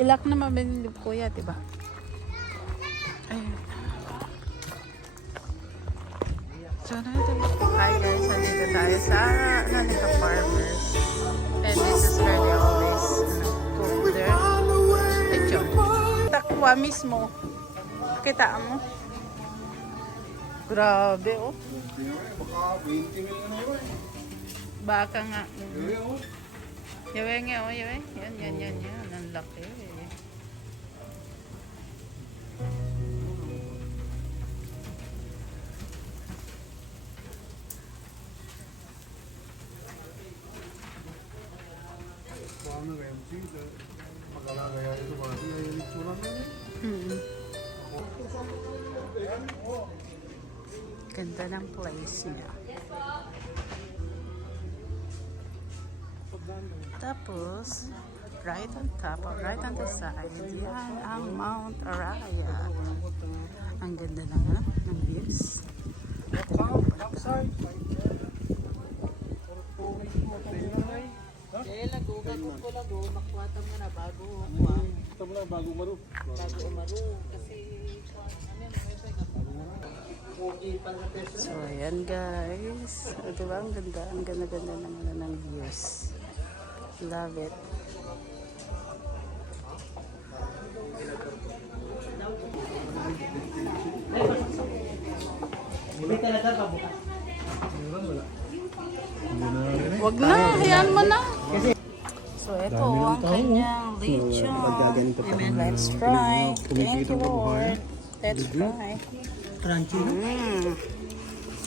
Ilak na mabinilip kuya, diba? Ayun. So, hi guys, nandito tayo sa Nanita Farmers. And this is where they always cook their lechon. Takwa mismo. Kita mo? Grabe, oh. Baka nga. Yawe nga, oh, yawe. Yan. Ang laki. Ganda ng place niya. Tapos, right on top, right on the side, yan ang Mount Araya. Ang ganda na ng views. Lagugan ko lago, makwata mo na bago kuha. Ito mo na bago umaru. Bago umaru kasi so ayan guys, diba ang ganda naman ng views. Love it. hindi talaga pabukas. Wag na, hayaan mo na. So ito ang kanyang lechon. Amen. Let's try. Thank you Lord. Let's try. Crunchy na.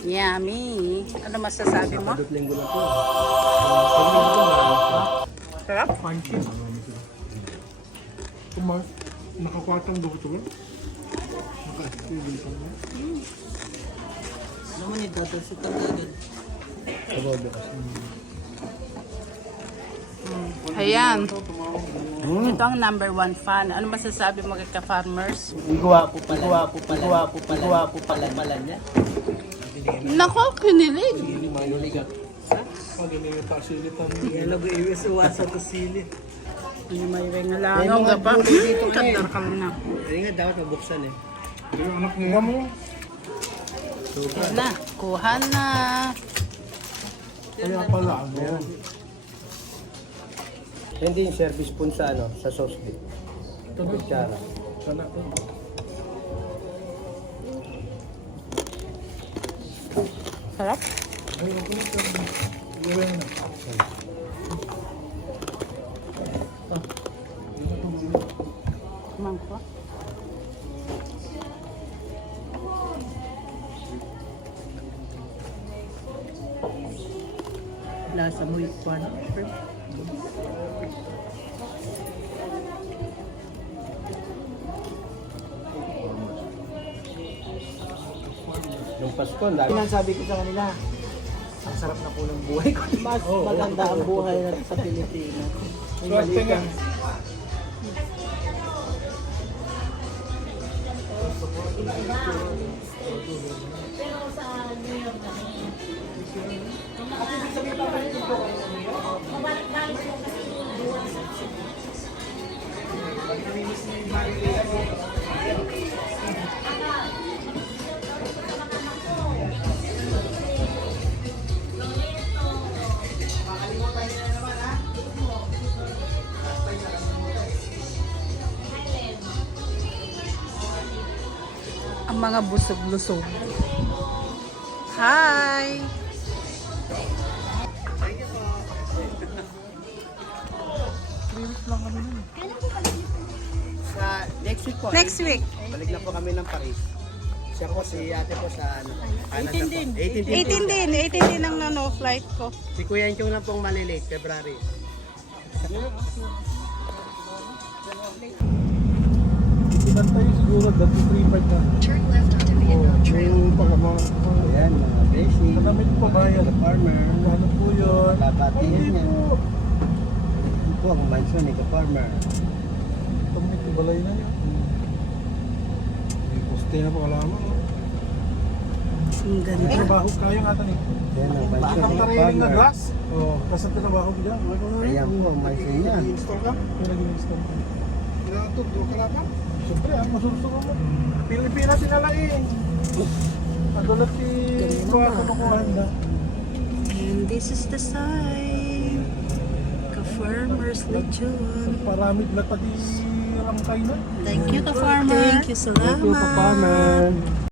Yummy. Ano masasabi mo? Linggo lang po. Sarap? Crunchy. Kumas, nakakwatang doktor. Naka-activate pa na. Ano mo ni Dada sa tagagad? Sabado kasi. Ayan. Ito ang number 1 fan. Ano masasabi mo kay ka-farmers? Guwapo pala niya. Nako, kinilig. Hindi manuligat. Pag inilita-silitan. Yan lang iwis uwasa to sili. Hindi may rengalangaw ka pa. Tandar ka na. Hindi nga dapat mabuksan eh. Yung anak niya mo. Ayan na. Kuha na. Kaya pala, ano. Hindi yung service spoon sa ano, sa sauce bit. Kutsara. Sana ko. Sarap? Ayun ko na. Gawin na. Mangko. Lasa mo yung pan. Yung Pasko, sabi ko sa kanila, ang sarap na po ng buhay ko. Mas maganda ang buhay natin sa Pilipinas. Swerte nga. Ang mga busog-lusog. Hi! Sa next week po. Next week. Balik na po kami ng Paris. Siya po, si ate po sa ano, Canada 18 po. din. 18 18 din ang flight ko. Si Kuya Inchong lang pong malilate, February. Pinantay siguro dati 3-5 na. Turn left onto Vietnam Trail. Yung pagkamang. Ayan, mga beshi. Kanamit po ba yan? Farmer. Ano po yun? Babatiin Hindi niya. po. Ito po ang mansion ni Farmer. Tumit yung balay na yun. May poste na po kalaman. Ang ganda. Trabaho kaya nga ito ni. Yan ang Ang tariling na grass. Oo. Kasi trabaho ko dyan. Ayan po, may siya. Install ka? Yung nag-install ka. Pinatog, doon ka lang ka? Siyempre, ang masusunod mo. Pilipinas sinala eh. Adulat si Kuha kunukuhan na. And this is the sign. Ka-farmers lechon. Paramid na pati rangkay na. Thank you, ka-farmer. Thank you, salamat. Thank you, Papa Man.